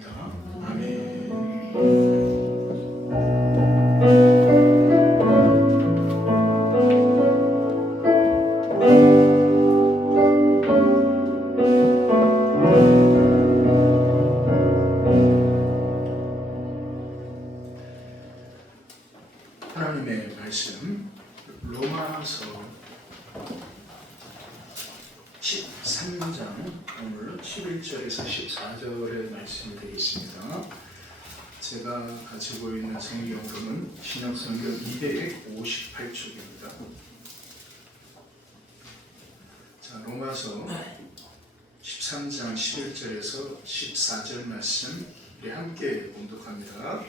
축원합니다. 아멘. 하나님의 말씀 로마서 13장 오늘 11절에서 14절의 말씀이 되겠습니다. 제가 가지고 있는 성경은 신약성경 258쪽입니다. 자, 로마서 13장 11절에서 14절 말씀 우리 함께 봉독합니다.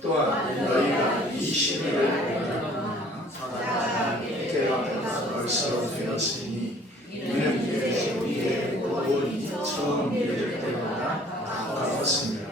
또한 너희가 이 시대를 알거나 사단에게 벌써 되었으니 이는 이제 우리의 모든 처음 믿을 때보다 가까웠습니다.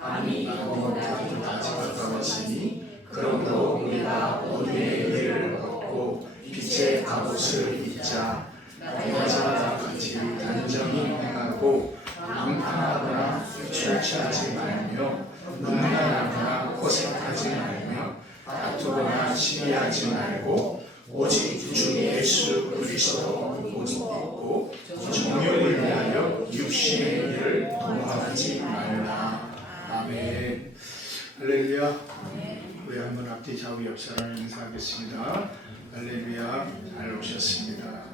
아니 너무나도 가까웠으니 그러므로 우리가 오늘의 일을 얻고 빛의 갑옷을 입자. 여자와 같이 단정히 행하고 방탕하거나 출처하지 말며 음란하거나 호색하지 말며 다투거나 시기하지 말고 오직 주 예수 그리스도 옷 입고 정욕을 위하여 육신의 일을 동원하지 말라. 아멘. 할렐루야. 우리 한번 앞뒤 좌우 옆 사람을 인사하겠습니다. 할렐루야. 잘 오셨습니다.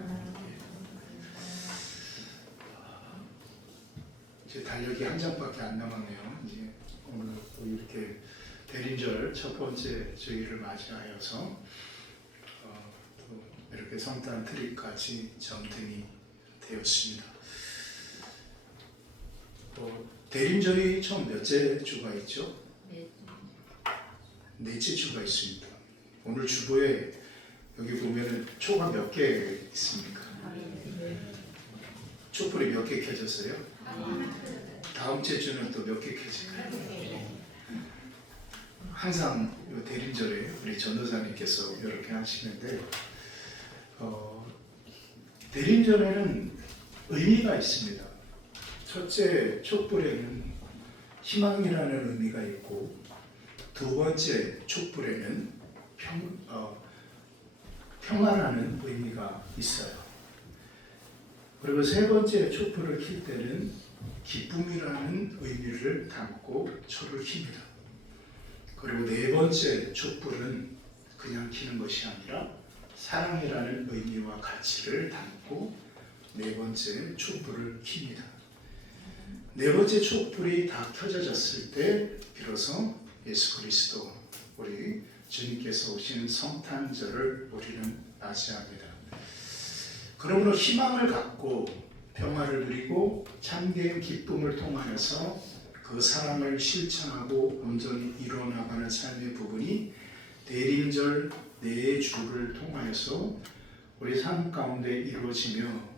이제 달력이 한 장밖에 안 남았네요. 이제 오늘 또 이렇게 대림절 첫 번째 주일을 맞이하여서 또 이렇게 성탄 트리까지 점등이 되었습니다. 대림절이 총 몇째 주가 있죠? 넷째 주가 있습니다. 오늘 주보에 여기 보면은 초가 몇 개 있습니까? 촛불이 몇 개 켜졌어요? 다음 주는 또 몇 개 켜질까요? 항상 대림절에 우리 전도사님께서 이렇게 하시는데 대림절에는 의미가 있습니다. 첫째 촛불에는 희망이라는 의미가 있고 두 번째 촛불에는 평화라는 의미가 있어요. 그리고 세 번째 촛불을 킬 때는 기쁨이라는 의미를 담고 초를 킵니다. 그리고 네 번째 촛불은 그냥 켜는 것이 아니라 사랑이라는 의미와 가치를 담고 네 번째 촛불을 킵니다. 네 번째 촛불이 다 켜져졌을 때 비로소 예수 그리스도 우리 주님께서 오신 성탄절을 우리는 맞이합니다. 그러므로 희망을 갖고 평화를 누리고 참된 기쁨을 통하여서 그 사랑을 실천하고 온전히 이루어나가는 삶의 부분이 대림절 네 주를 통하여서 우리 삶 가운데 이루어지며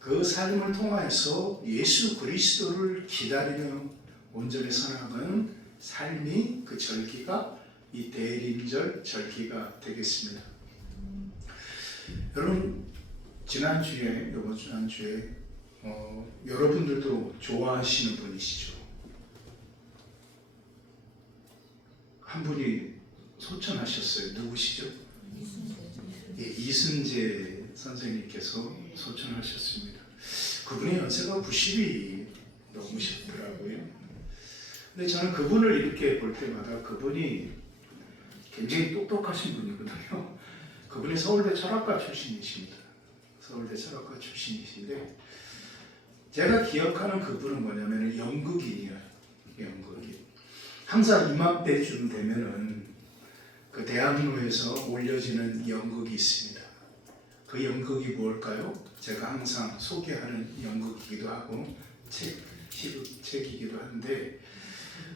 그 삶을 통하여서 예수 그리스도를 기다리며 온전히 살아가는 삶이 그 절기가 이 대림절 절기가 되겠습니다. 여러분 지난주에 이번 지난주에 여러분들도 좋아하시는 분이시죠. 한 분이 소천하셨어요. 누구시죠? 이순재 선생님께서 소천하셨습니다. 그분의 연세가 90이 넘으셨더라고요. 근데 저는 그분을 이렇게 볼 때마다 그분이 굉장히 똑똑하신 분이거든요. 그분이 서울대 철학과 출신이십니다. 서울대 철학과 출신이신데 제가 기억하는 그분은 뭐냐면 연극인이에요. 연극인. 항상 이맘때쯤 되면은 그 대학로에서 올려지는 연극이 있습니다. 그 연극이 뭘까요? 제가 항상 소개하는 연극이기도 하고 책이기도 한데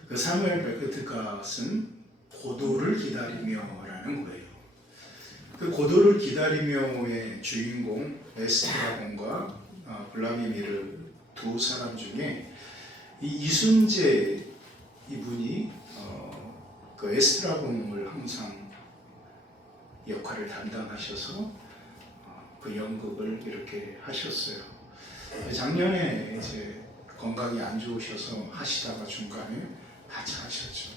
그 사무엘 베케트가 쓴 고도를 기다리며라는 거예요. 그 고도를 기다리며의 주인공 에스트라곤과 블라디미르 두 사람 중에 이 이순재 이분이 그 에스트라곤을 항상 역할을 담당하셔서 그 연극을 이렇게 하셨어요. 작년에 이제 건강이 안 좋으셔서 하시다가 중간에 하차하셨죠.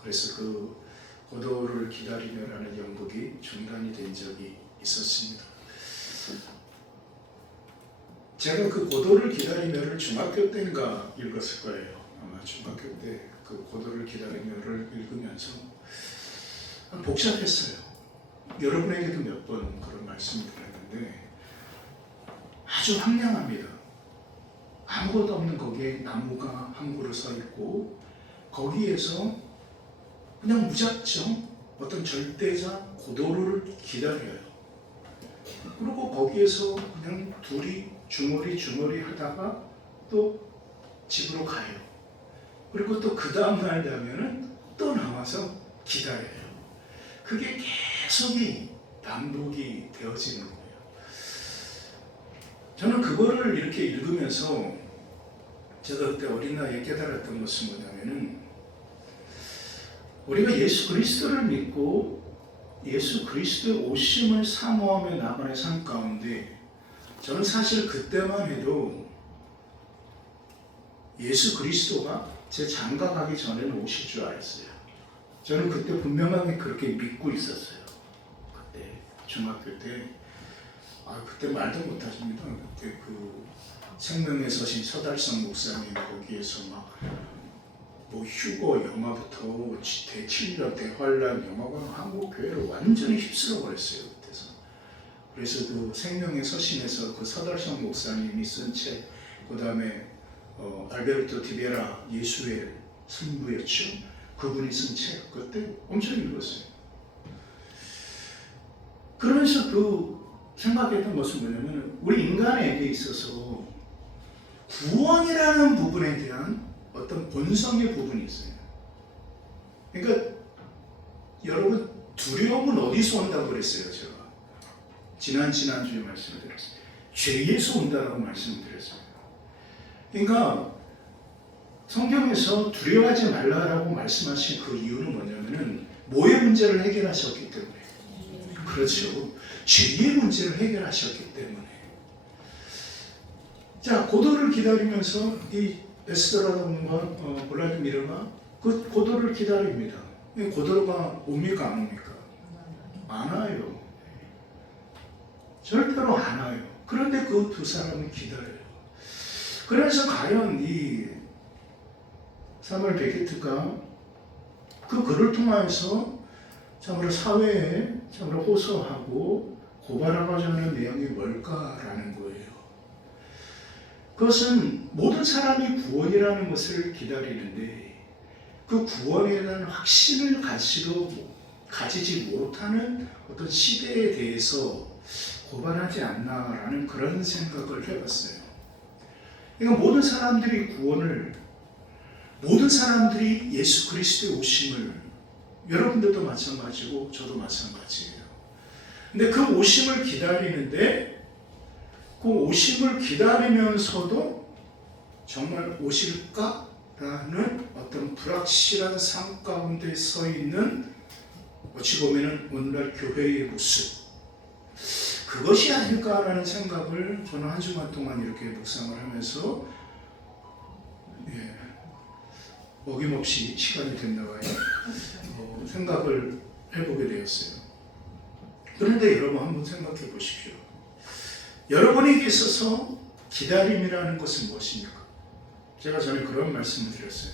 그래서 그 고도를 기다리며라는 연극이 중단이 된 적이 있었습니다. 제가 그 고도를 기다리며를 중학교 때인가 읽었을 거예요. 아마 중학교 때 그 고도를 기다리며를 읽으면서 복잡했어요. 여러분에게도 몇 번 그런 말씀을 드렸는데 아주 황량합니다. 아무것도 없는 거기에 나무가 한 그루 서 있고 거기에서 그냥 무작정 어떤 절대자 고도를 기다려요. 그리고 거기에서 그냥 둘이 중얼이 하다가 또 집으로 가요. 그리고 또 그 다음날 되면은 또 나와서 기다려요. 그게 계속이 반복이 되어지는 거예요. 저는 그거를 이렇게 읽으면서 제가 그때 어린 나이에 깨달았던 것은 뭐냐면은 우리가 예수 그리스도를 믿고 예수 그리스도의 오심을 사모하며 나가는 삶 가운데 저는 사실 그때만 해도 예수 그리스도가 제 장가 가기 전에는 오실 줄 알았어요. 저는 그때 분명하게 그렇게 믿고 있었어요. 그때 중학교 때 그때 말도 못하십니다. 그때 그 생명에 서신 서달성 목사님 거기에서 막 뭐 휴거 영화부터 대칠년 대환란 영화가 한국 교회를 완전히 휩쓸어 버렸어요. 그때서. 그래서 그 생명의 서신에서 그 서달성 목사님이 쓴 책, 그 다음에 알베르토 디베라 예수의 승부였죠. 그분이 쓴 책 그때 엄청 읽었어요. 그러면서 그 생각했던 것은 뭐냐면 우리 인간에게 있어서 구원이라는 부분에 대한 어떤 본성의 부분이 있어요. 그러니까 여러분 두려움은 어디서 온다고 그랬어요? 제가 지난주에 말씀을 드렸어요. 죄에서 온다라고 말씀을 드렸어요. 그러니까 성경에서 두려워하지 말라라고 말씀하신 그 이유는 뭐냐면은 뭐의 문제를 해결하셨기 때문에. 그렇죠. 죄의 문제를 해결하셨기 때문에. 자, 고도를 기다리면서 이 에스더라든가 블라디미르가 그 고도를 기다립니다. 고도가 옵니까 안 옵니까? 안 와요. 절대로 안 와요. 그런데 그 두 사람은 기다려요. 그래서 과연 이 사무엘 베게트가 그 글을 통해서 참으로 사회에 참으로 호소하고 고발하고자 하는 내용이 뭘까라는 거예요. 그것은 모든 사람이 구원이라는 것을 기다리는데 그 구원에 대한 확신을 가지지 못하는 어떤 시대에 대해서 고발하지 않나라는 그런 생각을 해봤어요. 그러니까 모든 사람들이 예수 그리스도의 오심을, 여러분들도 마찬가지고 저도 마찬가지예요. 근데 그 오심을 기다리는데 그 오심을 기다리면서도 정말 오실까라는 어떤 불확실한 삶 가운데 서 있는 어찌 보면 오늘날 교회의 모습, 그것이 아닐까라는 생각을 저는 한 주간 동안 이렇게 묵상을 하면서 어김없이 시간이 됐나봐요. 생각을 해보게 되었어요. 그런데 여러분 한번 생각해 보십시오. 여러분에게 있어서 기다림이라는 것은 무엇입니까? 제가 전에 그런 말씀을 드렸어요.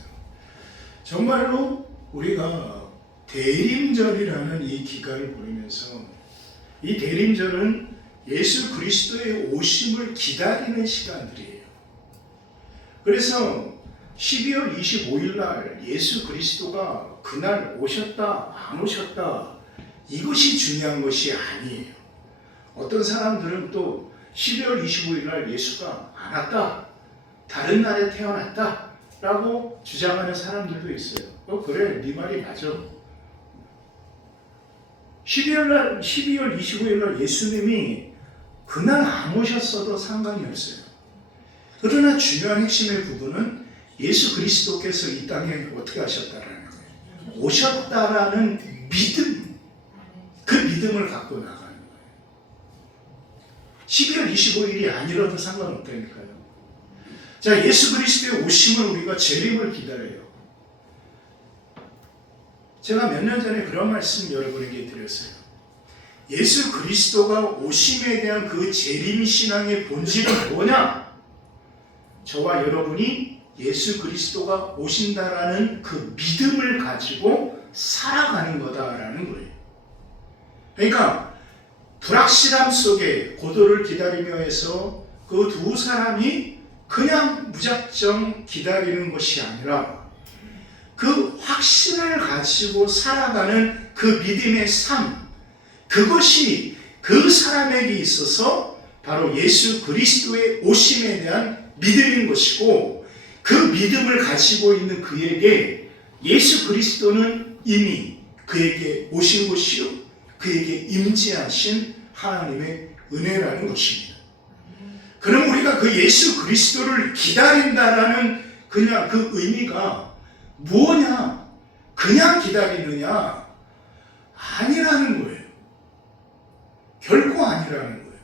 정말로 우리가 대림절이라는 이 기간을 보내면서 이 대림절은 예수 그리스도의 오심을 기다리는 시간들이에요. 그래서 12월 25일 날 예수 그리스도가 그날 오셨다 안 오셨다 이것이 중요한 것이 아니에요. 어떤 사람들은 또 12월 25일 날 예수가 안 왔다, 다른 날에 태어났다 라고 주장하는 사람들도 있어요. 그래, 네 말이 맞아. 12월 25일 날 예수님이 그날 안 오셨어도 상관이 없어요. 그러나 중요한 핵심의 부분은 예수 그리스도께서 이 땅에 어떻게 하셨다라는 거예요. 오셨다라는 믿음, 그 믿음을 갖고 나가는 거예요. 12월 25일이 아니라도 상관없다니까요. 자, 예수 그리스도의 오심을 우리가 재림을 기다려요. 제가 몇 년 전에 그런 말씀 여러분에게 드렸어요. 예수 그리스도가 오심에 대한 그 재림 신앙의 본질은 뭐냐? 저와 여러분이 예수 그리스도가 오신다라는 그 믿음을 가지고 살아가는 거다라는 거예요. 그러니까 불확실함 속에 고도를 기다리며 해서 그 두 사람이 그냥 무작정 기다리는 것이 아니라 그 확신을 가지고 살아가는 그 믿음의 삶, 그것이 그 사람에게 있어서 바로 예수 그리스도의 오심에 대한 믿음인 것이고, 그 믿음을 가지고 있는 그에게 예수 그리스도는 이미 그에게 오신 것이요, 그에게 임재하신 하나님의 은혜라는 것입니다. 그럼 우리가 그 예수 그리스도를 기다린다라는 그냥 그 의미가 뭐냐? 그냥 기다리느냐? 아니라는 거예요. 결코 아니라는 거예요.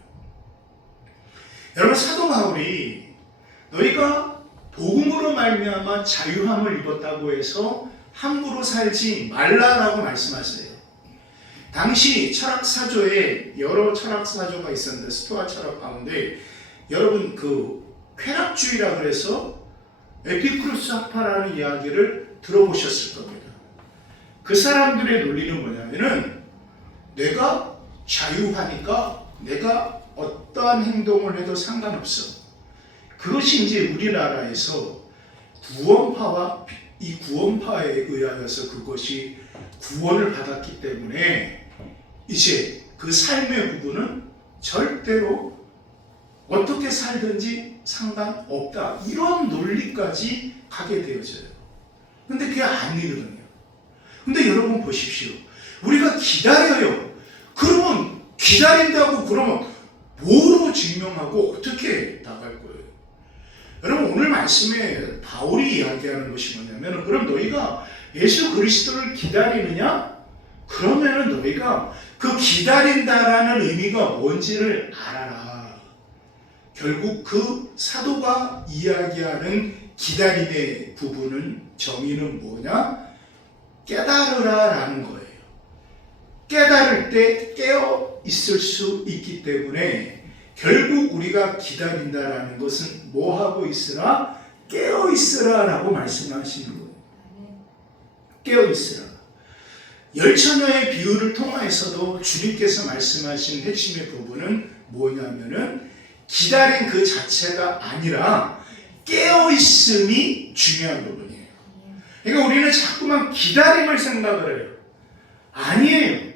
여러분, 사도 바울이 너희가 복음으로 말미암아 자유함을 입었다고 해서 함부로 살지 말라라고 말씀하세요. 당시 철학사조에 여러 철학사조가 있었는데, 스토아 철학 가운데 여러분 그 쾌락주의라 그래서 에피쿠로스 학파라는 이야기를 들어보셨을 겁니다. 그 사람들의 논리는 뭐냐면은 내가 자유하니까 내가 어떠한 행동을 해도 상관없어. 그것이 이제 우리나라에서 구원파와 이 구원파에 의하여서 그것이 구원을 받았기 때문에 이제 그 삶의 부분은 절대로 어떻게 살든지 상관없다, 이런 논리까지 가게 되어져요. 근데 그게 아니거든요. 근데 여러분 보십시오. 우리가 기다려요. 그러면 기다린다고 그러면 뭐로 증명하고 어떻게 나갈 거예요? 여러분, 오늘 말씀에 바울이 이야기하는 것이 뭐냐면, 그럼 너희가 예수 그리스도를 기다리느냐? 그러면은 너희가 그 기다린다라는 의미가 뭔지를 알아라. 결국 그 사도가 이야기하는 기다림의 부분은, 정의는 뭐냐? 깨달으라라는 거예요. 깨달을 때 깨어 있을 수 있기 때문에 결국 우리가 기다린다라는 것은 뭐 하고 있으라? 깨어 있으라라고 말씀하시는 거예요. 깨어 있으라. 열처녀의 비유를 통해서도 주님께서 말씀하신 핵심의 부분은 뭐냐면은 기다린 그 자체가 아니라 깨어 있음이 중요한 부분이에요. 그러니까 우리는 자꾸만 기다림을 생각을 해요. 아니에요.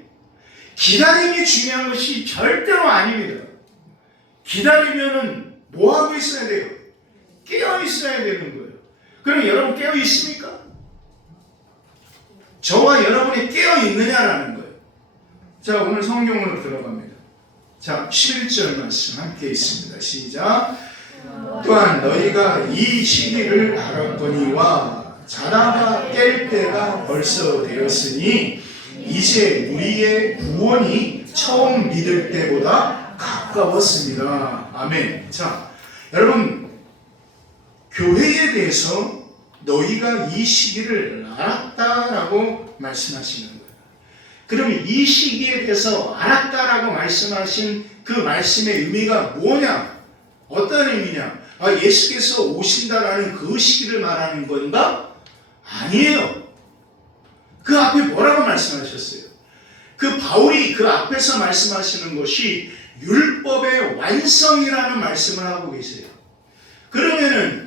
기다림이 중요한 것이 절대로 아닙니다. 기다리면은 뭐 하고 있어야 돼요? 깨어 있어야 되는 거예요. 그럼 여러분 깨어 있습니까? 저와 여러분이 깨어 있느냐라는 거예요. 자, 오늘 성경으로 들어갑니다. 자, 11절 말씀 함께 있습니다. 시작. 또한 너희가 이 시기를 알았거니와 자다가 깰 때가 벌써 되었으니 이제 우리의 구원이 처음 믿을 때보다 가까웠습니다. 아멘. 자, 여러분, 교회에 대해서 너희가 이 시기를 알았다라고 말씀하시는 거예요. 그럼 이 시기에 대해서 알았다라고 말씀하신 그 말씀의 의미가 뭐냐? 어떤 의미냐? 예수께서 오신다라는 그 시기를 말하는 건가? 아니에요. 그 앞에 뭐라고 말씀하셨어요? 그 바울이 그 앞에서 말씀하시는 것이 율법의 완성이라는 말씀을 하고 계세요. 그러면은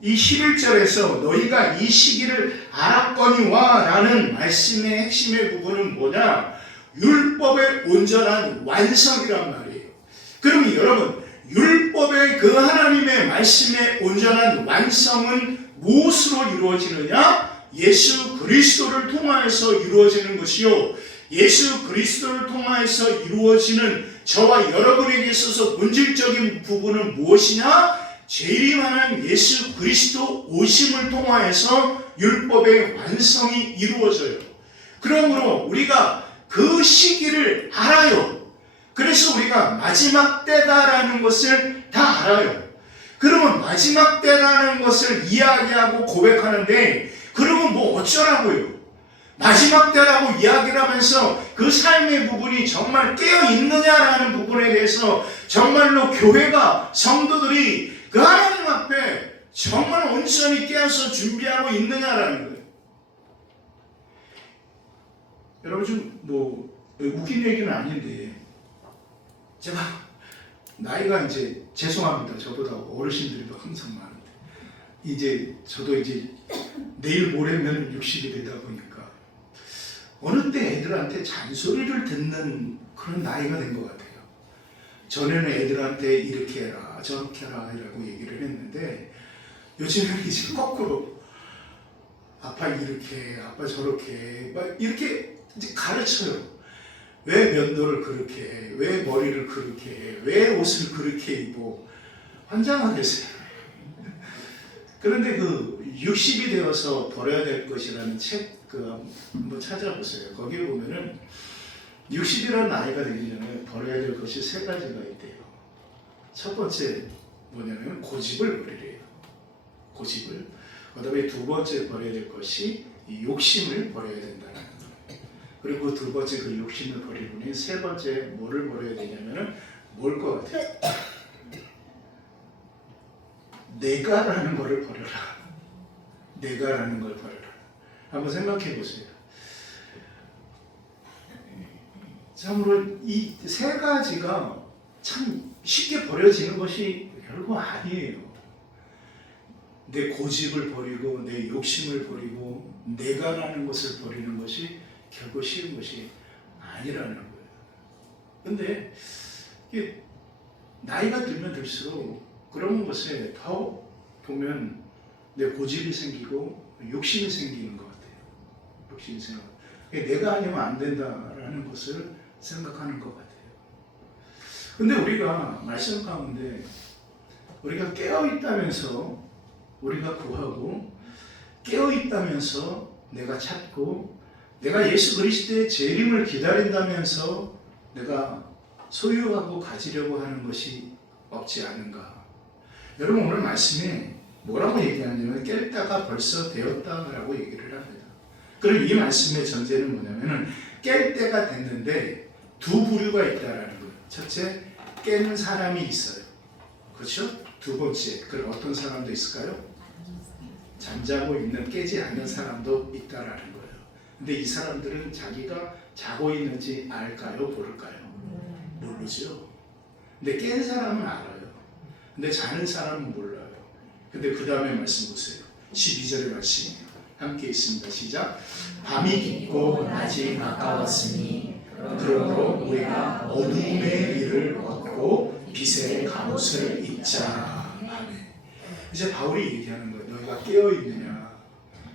이 11절에서 너희가 이 시기를 알았거니와 라는 말씀의 핵심의 부분은 뭐냐? 율법의 온전한 완성이란 말이에요. 그러면 여러분, 율법의 그 하나님의 말씀의 온전한 완성은 무엇으로 이루어지느냐? 예수 그리스도를 통하여서 이루어지는 것이요, 예수 그리스도를 통하여서 이루어지는 저와 여러분에게 있어서 본질적인 부분은 무엇이냐? 재림하는 예수 그리스도 오심을 통하여서 율법의 완성이 이루어져요. 그러므로 우리가 그 시기를 알아요. 그래서 우리가 마지막 때다라는 것을 다 알아요. 그러면 마지막 때라는 것을 이야기하고 고백하는데 그러면 뭐 어쩌라고요? 마지막 때라고 이야기를 하면서 그 삶의 부분이 정말 깨어 있느냐라는 부분에 대해서 정말로 교회가 성도들이 그 하나님 앞에 정말 온전히 깨어서 준비하고 있느냐라는 거예요. 여러분 좀 뭐 웃긴 얘기는 아닌데 제가 나이가 이제 죄송합니다. 저보다 어르신들도 항상 많은데 이제 저도 이제 내일 모레면 60이 되다 보니까 어느 때 애들한테 잔소리를 듣는 그런 나이가 된 것 같아요. 전에는 애들한테 이렇게 해라 저렇게 해라 라고 얘기를 했는데 요즘은 이제 거꾸로 아빠 이렇게 아빠 저렇게 막 이렇게 이제 가르쳐요. 왜 면도를 그렇게 해? 왜 머리를 그렇게 해? 왜 옷을 그렇게 입어? 환장하겠어요. 그런데 그 60이 되어서 버려야 될 것이라는 책 한번 찾아보세요. 거기에 보면은 60이라는 나이가 되기 전에 버려야 될 것이 세 가지가 있대요. 첫 번째 뭐냐면 고집을 버리래요. 고집을. 그 다음에 두 번째 버려야 될 것이 이 욕심을 버려야 된다는 거예요. 그리고 두 번째 그 욕심을 버리고는 세 번째 뭐를 버려야 되냐면은 뭘 것 같아요? 내가라는 거를 버려라. 내가라는 걸 버려라. 한번 생각해 보세요. 참으로 이 세 가지가 참 쉽게 버려지는 것이 별거 아니에요. 내 고집을 버리고 내 욕심을 버리고 내가라는 것을 버리는 것이 결코 쉬운 것이 아니라는 거예요. 근데 이게 나이가 들면 들수록 그런 것에 더 보면 내 고집이 생기고 욕심이 생기는 것 같아요. 욕심이 생기고 내가 아니면 안 된다라는 것을 생각하는 것 같아요. 근데 우리가 말씀 가운데 우리가 깨어있다면서 우리가 구하고 깨어있다면서 내가 찾고 내가 예수 그리스도의 재림을 기다린다면서 내가 소유하고 가지려고 하는 것이 없지 않은가. 여러분 오늘 말씀에 뭐라고 얘기하냐면 깰 때가 벌써 되었다라고 얘기를 합니다. 그럼 이 말씀의 전제는 뭐냐면 깰 때가 됐는데 두 부류가 있다라는 거예요. 첫째, 깨는 사람이 있어요. 그렇죠? 두 번째, 그럼 어떤 사람도 있을까요? 잠자고 있는 깨지 않는 사람도 있다라는 거예요. 근데 이 사람들은 자기가 자고 있는지 알까요? 모를까요? 모르죠. 근데 깬 사람은 알아요. 근데 자는 사람은 몰라요. 근데 그 다음에 말씀 보세요. 12절의 말씀이에요. 함께 있습니다. 시작. 밤이 깊고 낮이 가까웠으니 그러므로 우리가 어둠의 일을 얻고 빛의 갑옷을 입자. 아멘. 이제 바울이 얘기하는 거예요. 너희가 깨어있느냐?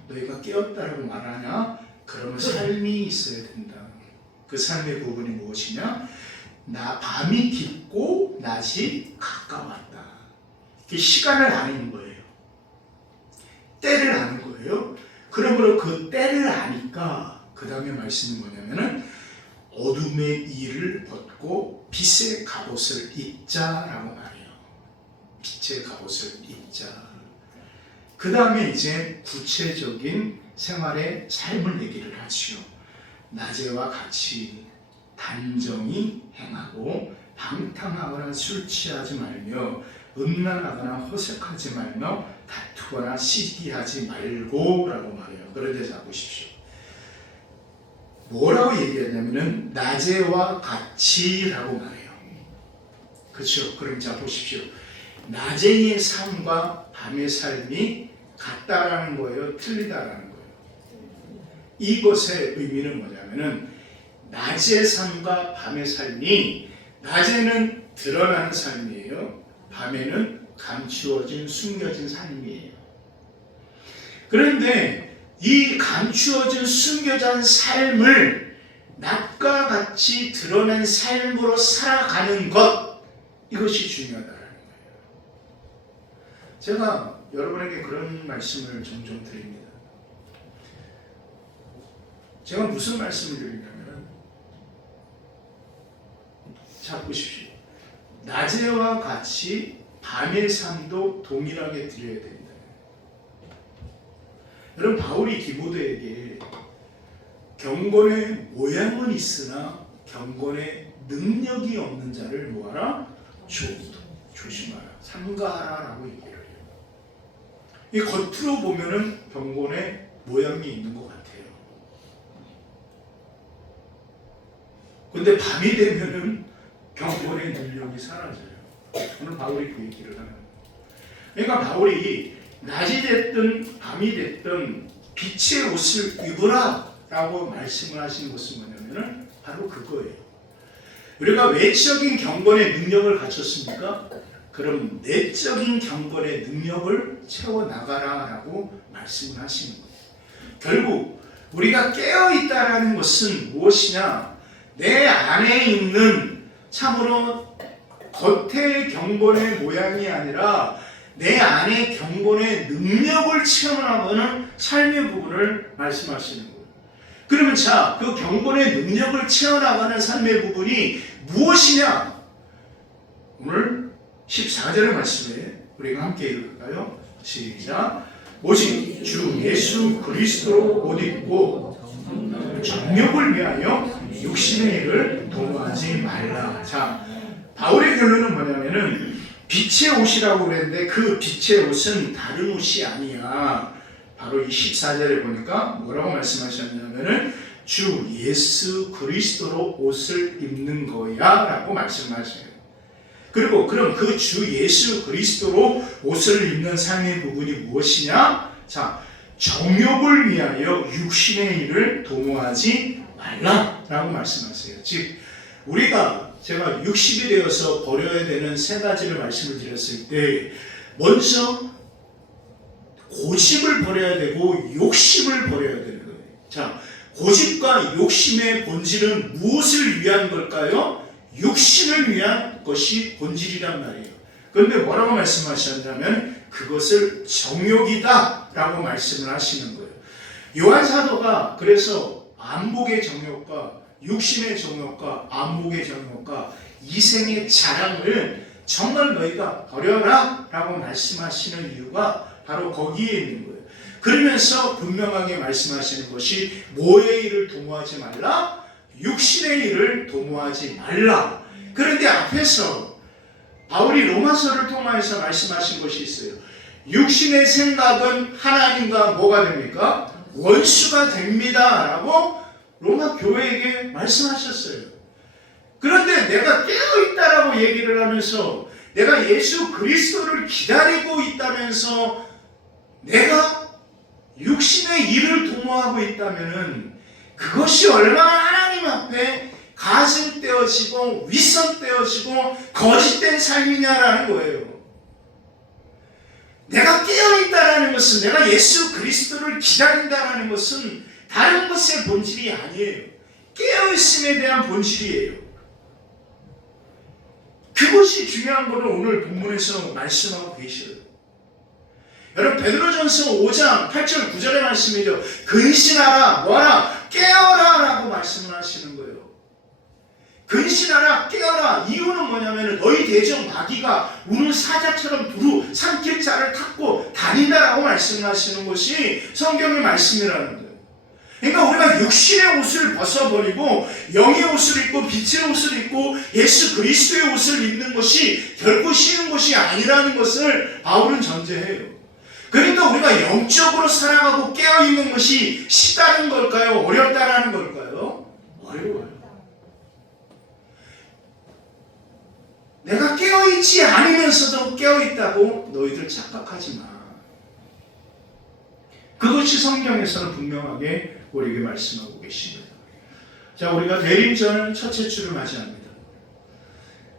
너희가 깨었다라고 말하냐? 그러면 삶이 있어야 된다. 그 삶의 부분이 무엇이냐? 밤이 깊고 낮이 가까웠다. 시간을 아는 거예요. 때를 아는 거예요. 그러므로 그 때를 아니까 그 다음에 말씀이 뭐냐면은 어둠의 일을 벗고 빛의 갑옷을 입자라고 말해요. 빛의 갑옷을 입자. 그 다음에 이제 구체적인 생활의 삶을 얘기를 하지요. 낮에와 같이 단정히 행하고 방탕하거나 술 취하지 말며 음란하거나 호색하지 말며 다투거나 시기하지 말고 라고 말해요. 그런데 자 보십시오. 뭐라고 얘기하냐면은 낮에와 같이 라고 말해요. 그렇죠? 그럼 자 보십시오. 낮의 삶과 밤의 삶이 같다라는 거예요? 틀리다라는 거예요? 이것의 의미는 뭐냐면은 낮의 삶과 밤의 삶이 낮에는 드러나는 삶이에요. 밤에는 감추어진 숨겨진 삶이에요. 그런데 이 감추어진 숨겨진 삶을 낮과 같이 드러낸 삶으로 살아가는 것, 이것이 중요하다는 거예요. 제가 여러분에게 그런 말씀을 종종 드립니다. 제가 무슨 말씀을 드리냐면, 자 보십시오. 낮에와 같이 밤의 삶도 동일하게 드려야 된다. 여러분, 바울이 디모데에게 경건의 모양은 있으나 경건의 능력이 없는 자를 뭐하라? 조심하라, 삼가하라라고 얘기를 해요. 이 겉으로 보면은 경건의 모양이 있는 것 같아요. 근데 밤이 되면은 경건의 능력이 사라져요. 오늘 바울이 그 얘기를 하는 거예요. 그러니까 바울이 낮이 됐든 밤이 됐든 빛의 옷을 입으라 라고 말씀을 하시는 것은 뭐냐면은 바로 그거예요. 우리가 외적인 경건의 능력을 갖췄습니까? 그럼 내적인 경건의 능력을 채워나가라 라고 말씀을 하시는 거예요. 결국 우리가 깨어있다라는 것은 무엇이냐? 내 안에 있는 참으로 겉의 경건의 모양이 아니라 내 안에 경건의 능력을 체험하는 삶의 부분을 말씀하시는 거예요. 그러면 자, 그 경건의 능력을 채워나가는 삶의 부분이 무엇이냐? 오늘 14절의 말씀에 우리가 함께 읽을까요? 시작. 오직 주 예수 그리스도로 옷 입고 정욕을 위하여 육신의 일을 도모하지 말라. 자, 바울의 결론은 뭐냐면은 빛의 옷이라고 그랬는데 그 빛의 옷은 다른 옷이 아니야. 바로 이 14절에 보니까 뭐라고 말씀하셨냐면은 주 예수 그리스도로 옷을 입는 거야 라고 말씀하셔요. 그리고 그럼 그 주 예수 그리스도로 옷을 입는 삶의 부분이 무엇이냐? 자, 정욕을 위하여 육신의 일을 도모하지 말라 라고 말씀하세요. 즉 제가 60이 되어서 버려야 되는 세 가지를 말씀을 드렸을 때 먼저 고집을 버려야 되고 욕심을 버려야 되는 거예요. 자, 고집과 욕심의 본질은 무엇을 위한 걸까요? 육신을 위한 것이 본질이란 말이에요. 그런데 뭐라고 말씀하셨냐면 그것을 정욕이다 라고 말씀을 하시는 거예요. 요한 사도가 그래서 안목의 정욕과 육신의 정욕과 안목의 정욕과 이생의 자랑을 정말 너희가 버려라 라고 말씀하시는 이유가 바로 거기에 있는 거예요. 그러면서 분명하게 말씀하시는 것이 뭐의 일을 도모하지 말라? 육신의 일을 도모하지 말라. 그런데 앞에서 바울이 로마서를 통해서 말씀하신 것이 있어요. 육신의 생각은 하나님과 뭐가 됩니까? 원수가 됩니다 라고 로마 교회에게 말씀하셨어요. 그런데 내가 깨어있다라고 얘기를 하면서 내가 예수 그리스도를 기다리고 있다면서 내가 육신의 일을 도모하고 있다면은 그것이 얼마나 하나님 앞에 가증되어지고 윗선되어지고 거짓된 삶이냐라는 거예요. 내가 깨어있다라는 것은 내가 예수 그리스도를 기다린다라는 것은 다른 것의 본질이 아니에요. 깨어있음에 대한 본질이에요. 그것이 중요한 것을 오늘 본문에서 말씀하고 계시거든요. 여러분 베드로전서 5장 8절 9절의 말씀이죠. 근신하라 뭐하라 깨어라 라고 말씀을 하시는 거예요. 근신하라 깨어라. 이유는 뭐냐면 너희 대적 마귀가 우는 사자처럼 두루 삼킬 자를 탔고 다닌다라고 말씀을 하시는 것이 성경의 말씀이라는 거예요. 그러니까 우리가 육신의 옷을 벗어버리고 영의 옷을 입고 빛의 옷을 입고 예수 그리스도의 옷을 입는 것이 결코 쉬운 것이 아니라는 것을 바울은 전제해요. 그러니까 우리가 영적으로 살아가고 깨어있는 것이 쉽다는 걸까요? 어렵다라는 걸까요? 어려워요. 내가 깨어있지 않으면서도 깨어있다고 너희들 착각하지 마. 그것이 성경에서는 분명하게 우리에게 말씀하고 계십니다. 자, 우리가 대림절 첫째 주를 맞이합니다.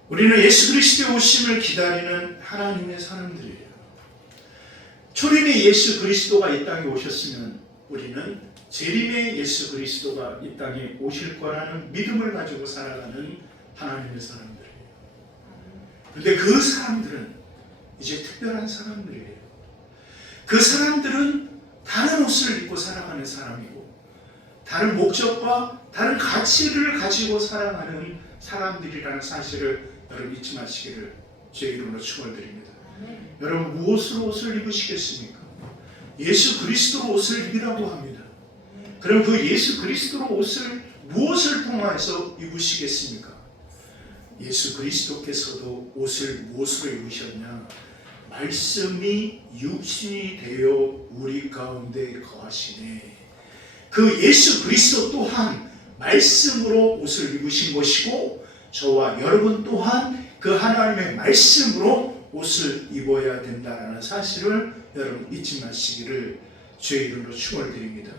우리는 예수 그리스도의 오심을 기다리는 하나님의 사람들이에요. 초림의 예수 그리스도가 이 땅에 오셨으면 우리는 재림의 예수 그리스도가 이 땅에 오실 거라는 믿음을 가지고 살아가는 하나님의 사람들이에요. 그런데 그 사람들은 이제 특별한 사람들이에요. 그 사람들은 다른 옷을 입고 살아가는 사람이고 다른 목적과 다른 가치를 가지고 살아가는 사람들이라는 사실을 여러분 잊지 마시기를 주의 이름으로 축원드립니다. 여러분 무엇으로 옷을 입으시겠습니까? 예수 그리스도로 옷을 입으라고 합니다. 그럼 그 예수 그리스도로 옷을 무엇을 통해서 입으시겠습니까? 예수 그리스도께서도 옷을 무엇으로 입으셨냐? 말씀이 육신이 되어 우리 가운데 거하시네. 그 예수 그리스도 또한 말씀으로 옷을 입으신 것이고 저와 여러분 또한 그 하나님의 말씀으로 옷을 입어야 된다는 사실을 여러분 잊지 마시기를 주의 이름으로 축원드립니다.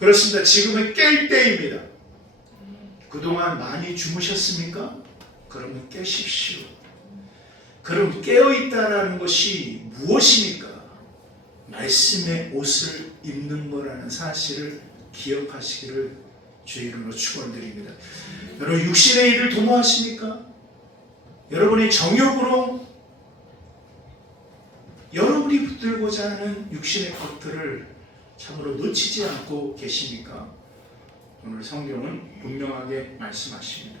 그렇습니다. 지금은 깰 때입니다. 그동안 많이 주무셨습니까? 그러면 깨십시오. 그럼 깨어있다라는 것이 무엇입니까? 말씀의 옷을 입는 거라는 사실을 기억하시기를 주의 이름으로 축원드립니다. 여러분 육신의 일을 도모하십니까? 여러분이 정욕으로 여러분이 붙들고자 하는 육신의 것들을 참으로 놓치지 않고 계십니까? 오늘 성경은 분명하게 말씀하십니다.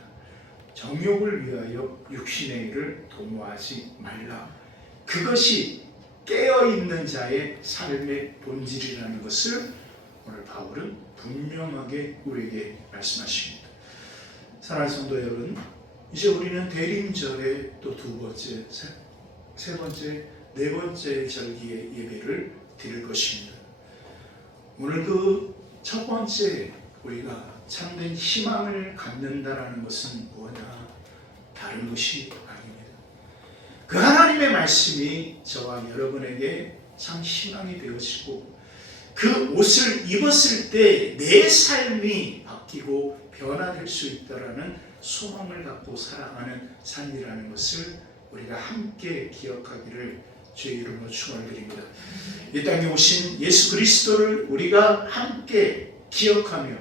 정욕을 위하여 육신의 일을 도모하지 말라. 그것이 깨어있는 자의 삶의 본질이라는 것을 오늘 바울은 분명하게 우리에게 말씀하십니다. 사랑하는 성도 여러분, 이제 우리는 대림절의 또 두 번째, 세 번째, 네 번째 절기의 예배를 드릴 것입니다. 오늘 그 첫 번째 우리가 참된 희망을 갖는다라는 것은 뭐냐? 다른 것이 아닙니다. 그 하나님의 말씀이 저와 여러분에게 참 희망이 되어지고 그 옷을 입었을 때 내 삶이 바뀌고 변화될 수 있다라는 소망을 갖고 살아가는 삶이라는 것을 우리가 함께 기억하기를 주의 이름으로 축원드립니다. 이 땅에 오신 예수 그리스도를 우리가 함께 기억하며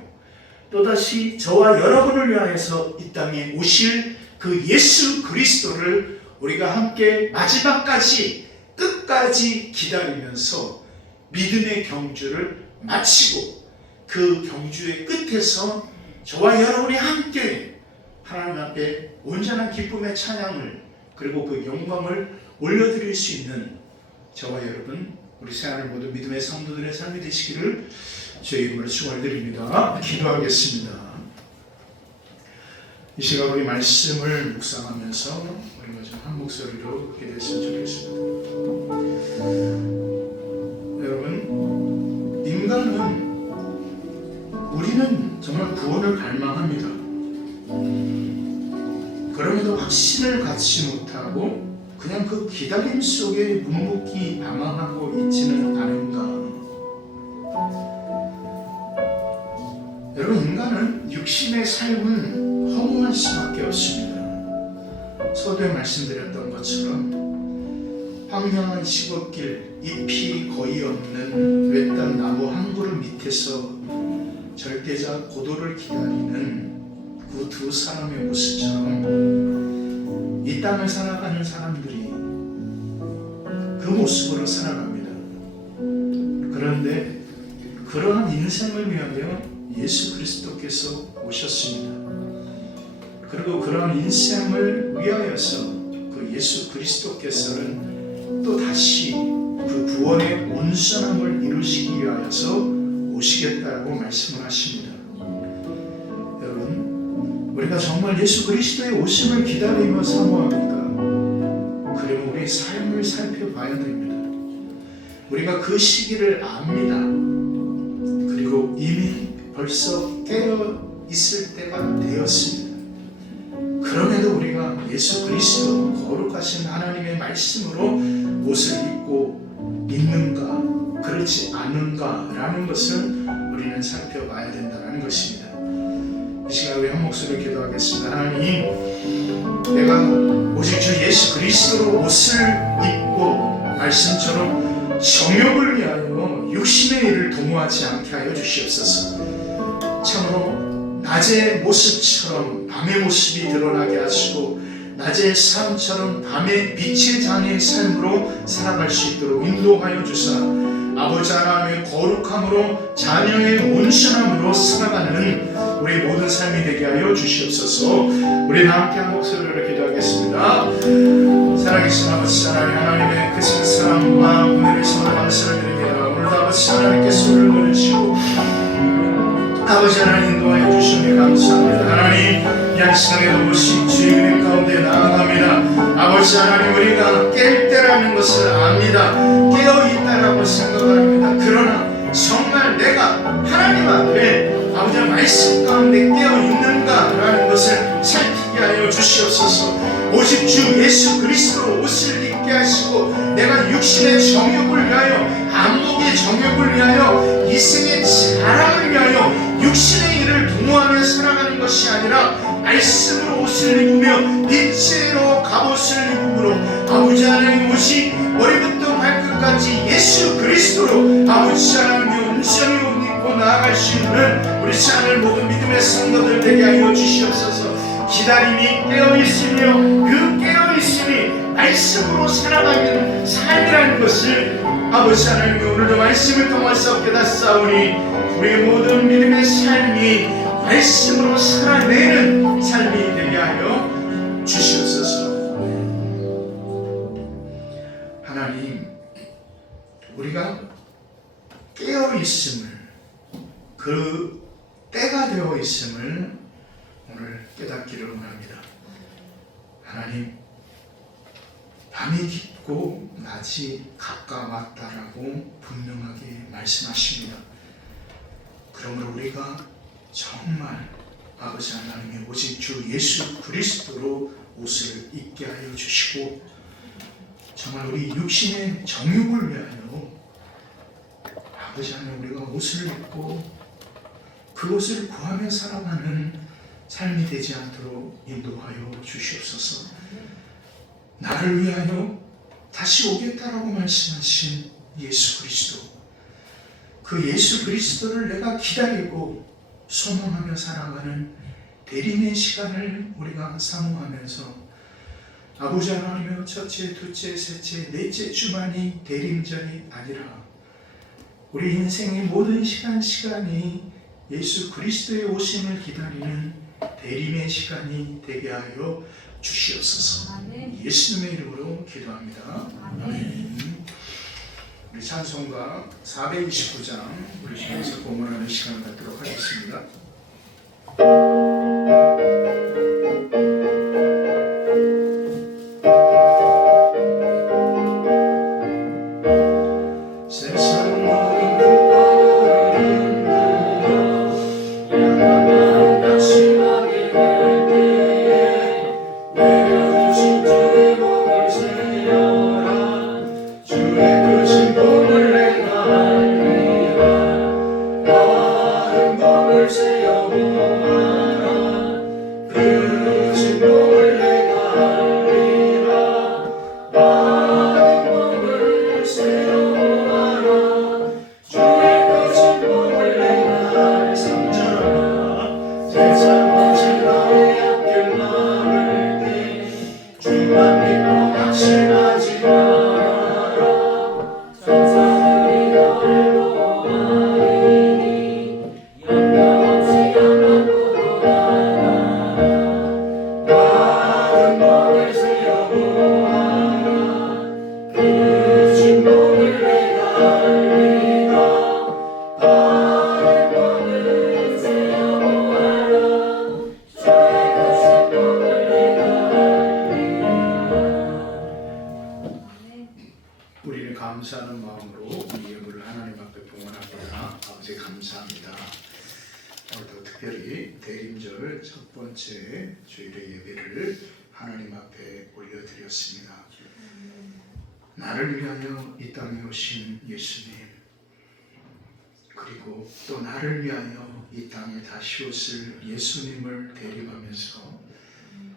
또다시 저와 여러분을 위하여서 이 땅에 오실 그 예수 그리스도를 우리가 함께 마지막까지 끝까지 기다리면서 믿음의 경주를 마치고 그 경주의 끝에서 저와 여러분이 함께 하나님 앞에 온전한 기쁨의 찬양을 그리고 그 영광을 올려드릴 수 있는 저와 여러분 우리 새하늘 모두 믿음의 성도들의 삶이 되시기를 주의 이름으로 축원드립니다. 기도하겠습니다. 이 시간 우리 말씀을 묵상하면서 우리가 좀 한 목소리로 기도했으면 좋겠습니다. 여러분, 우리는 정말 구원을 갈망합니다. 그럼에도 확신을 갖지 못하고 그냥 그 기다림 속에 묵묵히 방황하고 있지는 않은가? 여러분, 인간은 육신의 삶은 허무할 수밖에 없습니다. 서두에 말씀드렸던 것처럼 황량한 시골길, 잎이 거의 없는 외딴 나무 한 그루 밑에서 절대자 고도를 기다리는 그 두 사람의 모습처럼 이 땅을 살아가는 사람들이 그 모습으로 살아갑니다. 그런데 그러한 인생을 위하여 예수 그리스도께서 오셨습니다. 그리고 그러한 인생을 위하여서 그 예수 그리스도께서는 또 다시 그 구원의 온전함을 이루시기 위하여서 오시겠다고 말씀을 하십니다. 여러분, 우리가 정말 예수 그리스도의 오심을 기다리며 사모합니까? 그러면 우리의 삶을 살펴봐야 됩니다. 우리가 그 시기를 압니다. 그리고 이미 벌써 깨어 있을 때가 되었습니다. 그럼에도 우리가 예수 그리스도 거룩하신 하나님의 말씀으로 옷을 입고 있는가 그렇지 않은가라는 것을 우리는 살펴봐야 된다는 것입니다. 이 시간 우리 한 목소리로 기도하겠습니다. 하나님, 내가 오직 주 예수 그리스도로 옷을 입고 말씀처럼 정욕을 위하여 육신의 일을 도모하지 않게 하여 주시옵소서. 참으로 낮의 모습처럼 밤의 모습이 드러나게 하시고 낮의 삶처럼 밤의 빛의 장의 삶으로 살아갈 수 있도록 인도하여 주사 아버지 하나님의 거룩함으로 자녀의 온순함으로 살아가는 우리 모든 삶이 되게 하여 주시옵소서. 우리는 함께 한 목소리로 기도하겠습니다. 살아계신 아버지 하나님, 하나님의 크신 사랑과 은혜를 정말 감사를 드립니다. 오늘도 아버지 하나님께 소리를 들으시고 아버지 하나님 인도하여 주시니 감사합니다. 하나님, 이 시간에 오시 주의 은혜 가운데 나아갑니다. 아버지 하나님, 우리가 깰 때라는 것을 압니다. 깨어있다라고 생각합니다. 그러나 정말 내가 하나님 앞에 아버지의 말씀 가운데 깨어있는가라는 것을 살피게 하여 주시옵소서. 오직 주 예수 그리스도로 옷을 입게 하시고 내가 육신의 정욕을 위하여, 안목의 정욕을 위하여, 이생의 자랑을 위하여 육신의 일을 도모하며 살아가는 것이 아니라 말씀으로 옷을 입으며 빛으로 갑옷을 입음으로 아버지 하나님 오직 머리부터 발끝까지 예수 그리스도로 아버지 하나님의 온전히 옷 입고 나아갈 수 있는 우리 하늘 모든 믿음의 성도들 되게 하여 주시옵소서. 기다림이 깨어있으며 그 깨어있음이 말씀으로 살아가는 삶이라는 것을 아버지 하나님 오늘도 말씀을 통해서 깨닫사오니 우리의 모든 믿음의 삶이 말씀으로 살아내는 삶이 되게 하여 주시옵소서. 하나님, 우리가 깨어있음을, 그 때가 되어 있음을 오늘 깨닫기를 원합니다. 하나님, 밤이 깊고 낮이 가까웠다라고 분명하게 말씀하십니다. 그러므로 우리가 정말 아버지 하나님의 오직 주 예수 그리스도로 옷을 입게 하여 주시고 정말 우리 육신의 정욕을 위하여 아버지 하나님 우리가 옷을 입고 그 옷을 구하며 살아가는 삶이 되지 않도록 인도하여 주시옵소서. 나를 위하여 다시 오겠다라고 말씀하신 예수 그리스도, 그 예수 그리스도를 내가 기다리고 소망하며 살아가는 대림의 시간을 우리가 사모하면서 아버지 하나님의 첫째, 둘째, 셋째, 넷째 주만이 대림절이 아니라 우리 인생의 모든 시간이 예수 그리스도의 오심을 기다리는 대림의 시간이 되게 하여 주시옵소서. 아멘. 예수님의 이름으로 기도합니다. 아멘. 우리 찬송가 429장 우리 주님께서 공헌하는 시간을 갖도록 하겠습니다. 우리는 감사하는 마음으로 이 예물을 하나님 앞에 봉헌합니다. 아버지 감사합니다. 오늘도 특별히 대림절 첫 번째 주일의 예배를 하나님 앞에 올려드렸습니다. 나를 위하여 이 땅에 오신 예수님, 그리고 또 나를 위하여 이 땅에 다시 오실 예수님을 대림하면서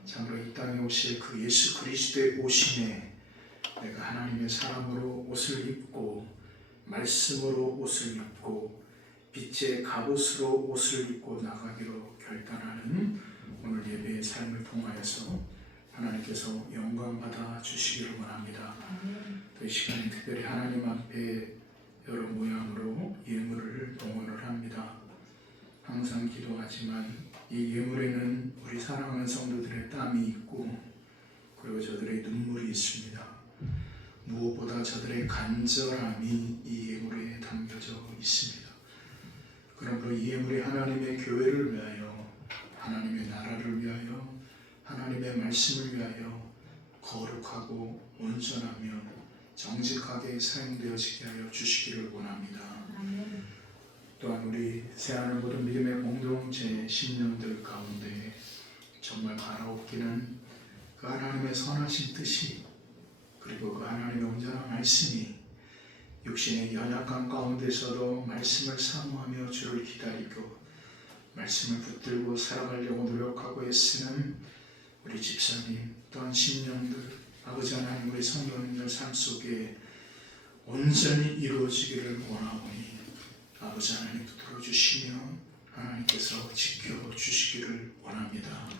참으로 이 땅에 오실 그 예수 그리스도의 오심에 내가 하나님의 사랑으로 옷을 입고 말씀으로 옷을 입고 빛의 갑옷으로 옷을 입고 나가기로 결단하는 오늘 예배의 삶을 통하여서 하나님께서 영광 받아 주시기를 원합니다. 또 이 시간에 특별히 하나님 앞에 여러 모양으로 예물을 봉헌을 합니다. 항상 기도하지만 이 예물에는 우리 사랑하는 성도들의 땀이 있고 그리고 저들의 눈물이 있습니다. 무엇보다 저들의 간절함이 이 예물에 담겨져 있습니다. 그러므로 이 예물이 하나님의 교회를 위하여, 하나님의 나라를 위하여, 하나님의 말씀을 위하여 거룩하고 온전하며 정직하게 사용되어지게 하여 주시기를 원합니다. 또한 우리 새하늘 모든 믿음의 공동체 신령들 가운데 정말 바라옵기는 그 하나님의 선하신 뜻이, 그리고 그 하나님의 온전한 말씀이 육신의 연약한 가운데서도 말씀을 사모하며 주를 기다리고 말씀을 붙들고 살아가려고 노력하고 애쓰는 우리 집사님, 또한 신령들, 아버지 하나님, 우리 성도님들 삶 속에 온전히 이루어지기를 원하오니 아버지 하나님 붙들어 주시며 하나님께서 지켜주시기를 원합니다.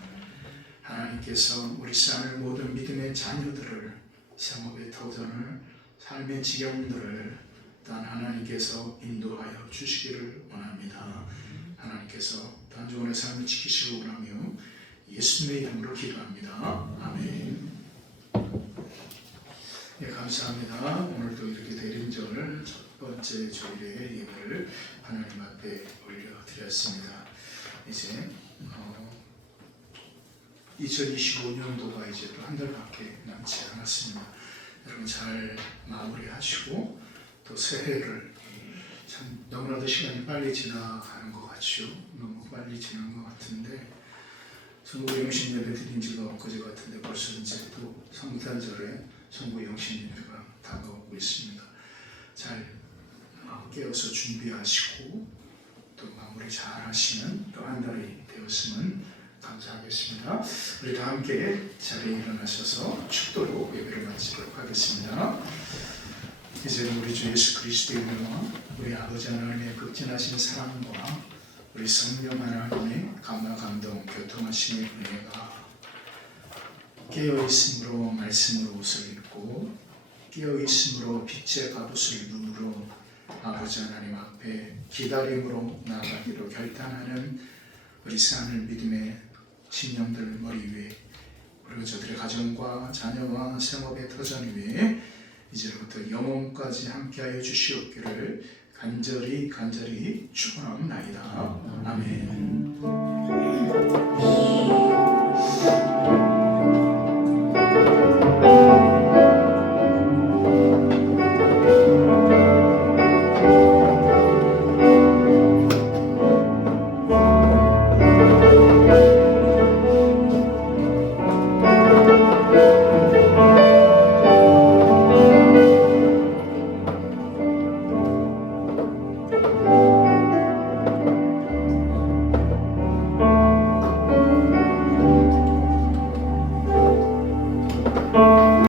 하나님께서 우리 삶의 모든 믿음의 자녀들을, 생업의 터전을, 삶의 지경들을 또한 하나님께서 인도하여 주시기를 원합니다. 하나님께서 단종원의 삶을 지키시길 원하며 예수님의 이름으로 기도합니다. 아멘. 예, 감사합니다. 오늘도 이렇게 대림절 첫 번째 주일의 예배를 하나님 앞에 올려드렸습니다. 이제 2025년도가 이제 또 한 달밖에 남지 않았습니다. 여러분 잘 마무리하시고 또 새해를, 참 너무나도 시간이 빨리 지나가는 것 같죠. 너무 빨리 지난 것 같은데, 성부 영신 예배 드린 지가 엊그제 같은데 벌써 이제 또 성탄절에 성부 영신 예배가 다가오고 있습니다. 잘 깨어서 준비하시고 또 마무리 잘 하시는 또 한 달이 되었으면 감사하겠습니다. 우리 다 함께 자리에 일어나셔서 축도로 예배를 마치도록 하겠습니다. 이제는 우리 주 예수 그리스도의 은혜와 우리 아버지 하나님의 극진하신 사랑과 우리 성령 하나님의 감화 감동 교통하심의 은혜가 깨어있음으로 말씀으로 옷을 입고 깨어있음으로 빛의 갑옷을 눈으로 아버지 하나님 앞에 기다림으로 나아가기로 결단하는 우리 새하늘 믿음의 신령들 머리 위에, 그리고 저들의 가정과 자녀와 생업의 터전 위에 이제부터 영혼까지 함께하여 주시옵기를 간절히 축원하옵나이다. 아멘.